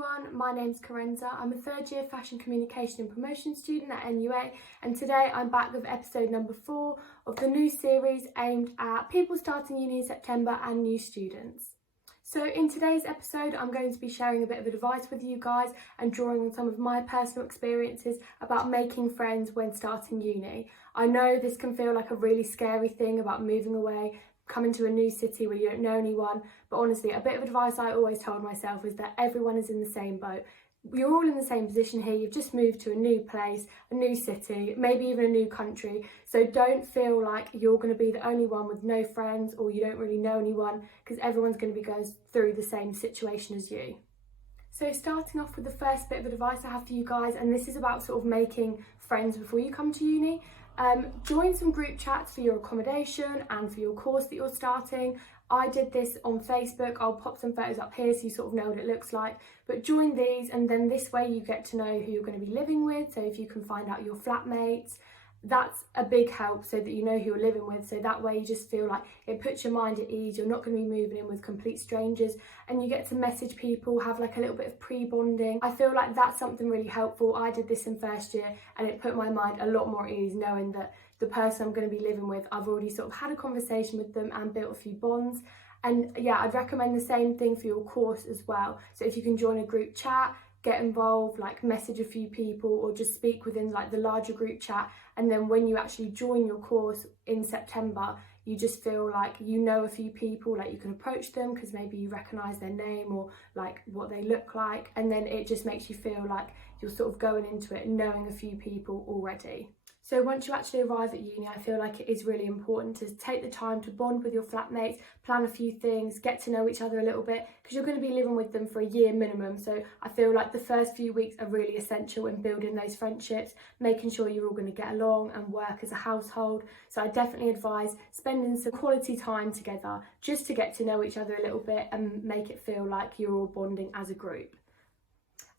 everyone, my name's Kerenza. I'm a third year fashion communication and promotion student at NUA, and today I'm back with episode number 4 of the new series aimed at people starting uni in September and new students. So in today's episode I'm going to be sharing a bit of advice with you guys and drawing on some of my personal experiences about making friends when starting uni. I know this can feel like a really scary thing about moving away, coming to a new city where you don't know anyone, but honestly a bit of advice I always told myself is that everyone is in the same boat. You're all in the same position here. You've just moved to a new place, a new city, maybe even a new country, so don't feel like you're going to be the only one with no friends or you don't really know anyone, because everyone's going to be going through the same situation as you. So starting off with the first bit of advice I have for you guys, and this is about sort of making friends before you come to uni. Join some group chats for your accommodation and for your course that you're starting. I did this on Facebook. I'll pop some photos up here so you sort of know what it looks like. But join these, and then this way you get to know who you're going to be living with. So if you can find out your flatmates, that's a big help, so that you know who you're living with. So that way you just feel like it puts your mind at ease. You're not going to be moving in with complete strangers, and you get to message people, have like a little bit of pre-bonding. I feel like that's something really helpful. I did this in first year and it put my mind a lot more at ease, knowing that the person I'm going to be living with, I've already sort of had a conversation with them and built a few bonds. And yeah, I'd recommend the same thing for your course as well. So if you can join a group chat, get involved, like message a few people or just speak within like the larger group chat, and then when you actually join your course in September, you just feel like you know a few people, like you can approach them because maybe you recognise their name or like what they look like, and then it just makes you feel like you're sort of going into it knowing a few people already. So once you actually arrive at uni, I feel like it is really important to take the time to bond with your flatmates, plan a few things, get to know each other a little bit, because you're going to be living with them for a year minimum. So I feel like the first few weeks are really essential in building those friendships, making sure you're all going to get along and work as a household. So I definitely advise spending some quality time together just to get to know each other a little bit and make it feel like you're all bonding as a group.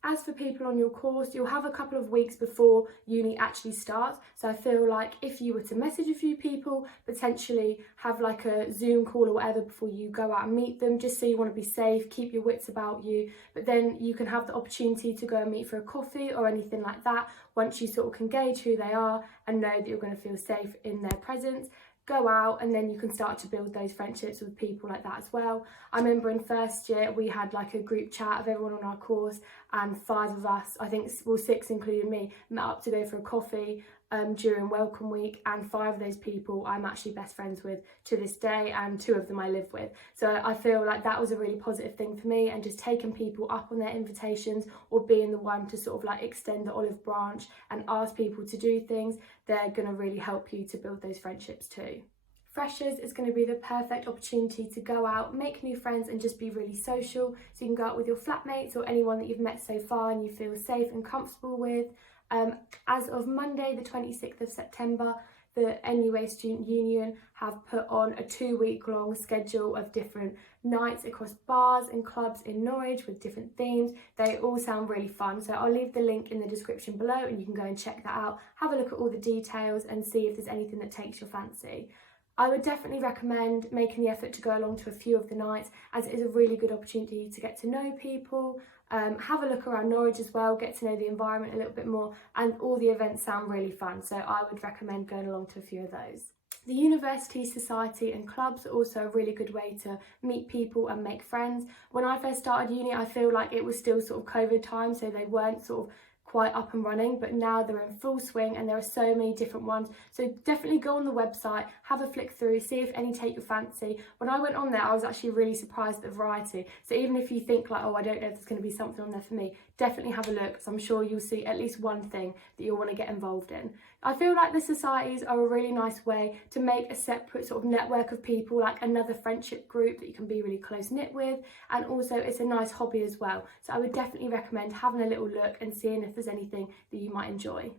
As for people on your course, you'll have a couple of weeks before uni actually starts. So I feel like if you were to message a few people, potentially have like a Zoom call or whatever before you go out and meet them, just so you want to be safe, keep your wits about you. But then you can have the opportunity to go and meet for a coffee or anything like that once you sort of can gauge who they are and know that you're going to feel safe in their presence. Go out, and then you can start to build those friendships with people like that as well. I remember in first year we had like a group chat of everyone on our course, and 5 of us, I think, well 6 including me, met up to go for a coffee during welcome week, and 5 of those people I'm actually best friends with to this day, and 2 of them I live with. So I feel like that was a really positive thing for me, and just taking people up on their invitations or being the one to sort of like extend the olive branch and ask people to do things, they're going to really help you to build those friendships too. Freshers is going to be the perfect opportunity to go out, make new friends and just be really social. So you can go out with your flatmates or anyone that you've met so far and you feel safe and comfortable with. As of Monday the 26th of September, the NUA Student Union have put on a 2-week-long schedule of different nights across bars and clubs in Norwich with different themes. They all sound really fun, so I'll leave the link in the description below and you can go and check that out, have a look at all the details and see if there's anything that takes your fancy. I would definitely recommend making the effort to go along to a few of the nights, as it is a really good opportunity to get to know people, have a look around Norwich as well, get to know the environment a little bit more, and all the events sound really fun, so I would recommend going along to a few of those. The university, society and clubs are also a really good way to meet people and make friends. When I first started uni, I feel like it was still sort of COVID time, so they weren't sort of quite up and running, but now they're in full swing and there are so many different ones. So definitely go on the website, have a flick through, see if any take your fancy. When I went on there, I was actually really surprised at the variety. So even if you think like, oh, I don't know if there's going to be something on there for me, definitely have a look, because I'm sure you'll see at least one thing that you'll want to get involved in. I feel like the societies are a really nice way to make a separate sort of network of people, like another friendship group that you can be really close knit with, and also it's a nice hobby as well. So I would definitely recommend having a little look and seeing if there's anything that you might enjoy.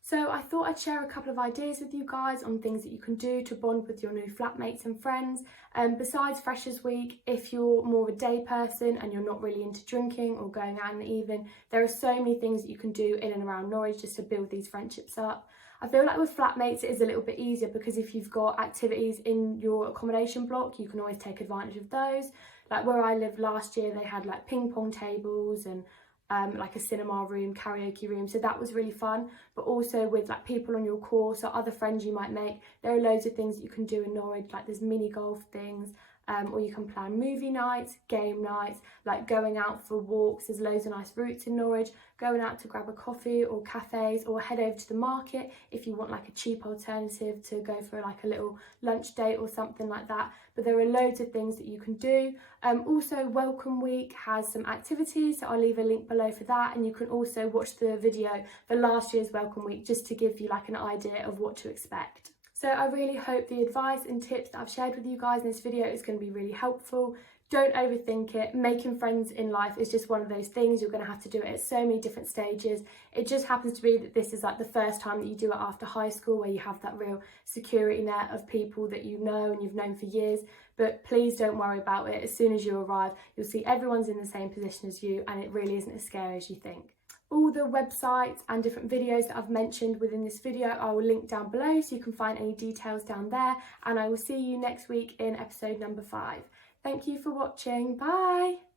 So I thought I'd share a couple of ideas with you guys on things that you can do to bond with your new flatmates and friends. Besides Freshers Week, if you're more of a day person and you're not really into drinking or going out in the evening, there are so many things that you can do in and around Norwich just to build these friendships up. I feel like with flatmates it is a little bit easier because if you've got activities in your accommodation block, you can always take advantage of those. Like where I lived last year, they had like ping pong tables and like a cinema room, karaoke room, so that was really fun. But also with like people on your course or other friends you might make, there are loads of things that you can do in Norwich. Like there's mini golf things, or you can plan movie nights, game nights, like going out for walks. There's loads of nice routes in Norwich, going out to grab a coffee or cafes, or head over to the market if you want like a cheap alternative to go for like a little lunch date or something like that. But there are loads of things that you can do. Also Welcome Week has some activities, so I'll leave a link below for that, and you can also watch the video for last year's Welcome Week just to give you like an idea of what to expect. So I really hope the advice and tips that I've shared with you guys in this video is going to be really helpful. Don't overthink it. Making friends in life is just one of those things. You're going to have to do it at so many different stages. It just happens to be that this is like the first time that you do it after high school, where you have that real security net of people that you know and you've known for years. But please don't worry about it. As soon as you arrive, you'll see everyone's in the same position as you, and it really isn't as scary as you think. All the websites and different videos that I've mentioned within this video I will link down below, so you can find any details down there, and I will see you next week in episode number 5. Thank you for watching. Bye!